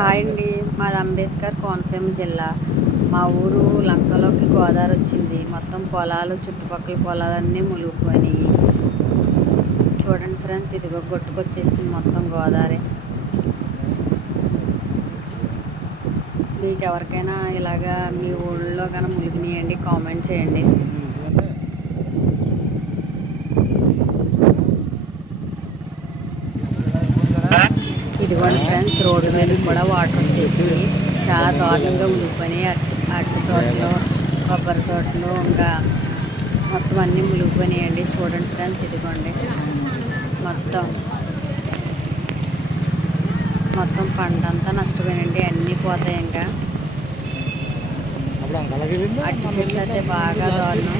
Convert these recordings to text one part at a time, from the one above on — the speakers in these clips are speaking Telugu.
హాయ్ అండి. మాది అంబేద్కర్ కోనసీమ జిల్లా. మా ఊరు లంకలోకి గోదావరి వచ్చింది. మొత్తం పొలాలు, చుట్టుపక్కల పొలాలన్నీ మునిగిపోయినాయి. చూడండి ఫ్రెండ్స్, ఇదిగో కొట్టుకొచ్చేసింది మొత్తం గోదావరి. మీకు ఎవరికైనా ఇలాగా మీ ఊళ్ళో కన్నా మునిగినాయండి, కామెంట్ చేయండి. ఇదిగోండి ఫ్రెండ్స్, రోడ్డు మీద కూడా వాటర్ వచ్చేసినాయి. చాలా దారుణంగా మునిగిపోయినాయి. అరటి తోటలు, కొబ్బరి తోటలు, ఇంకా మొత్తం అన్నీ మునిగిపోయినాయండి. చూడండి ఫ్రెండ్స్, ఇదిగోండి మొత్తం పంట అంతా నష్టపోయినండి. అన్నీ పోతాయి. ఇంకా అరటి చెట్లు అయితే బాగా దారుణం.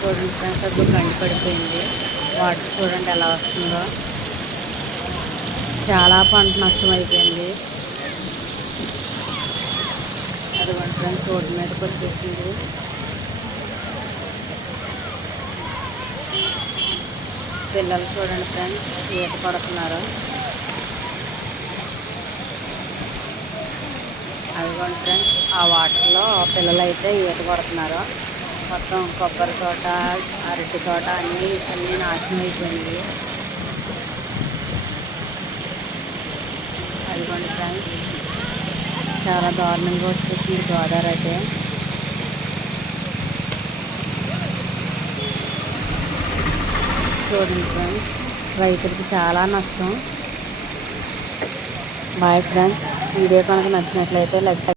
చూడండి ఫ్రెండ్స్, అది గండి పడిపోయింది. వాటర్ చూడండి ఎలా వస్తుందో. చాలా పంట నష్టం అయిపోయింది. అదిగోండి ఫ్రెండ్స్, రోడ్డు మీదకి వచ్చేసింది. పిల్లలు చూడండి ఫ్రెండ్స్, ఈత కొడుతున్నారు. అదిగోండి ఫ్రెండ్స్, ఆ వాటర్లో పిల్లలు అయితే ఈత కొడుతున్నారు. మొత్తం కొబ్బరి తోట, అరటి తోట అన్నీ నాశనం అయిపోయింది. అదిగోండి ఫ్రెండ్స్, చాలా దారుణంగా వచ్చేసింది గోదావరి అయితే. చూడండి ఫ్రెండ్స్, రైతులకు చాలా నష్టం. Bye friends. వీడియో కనుక నచ్చినట్లయితే లైక్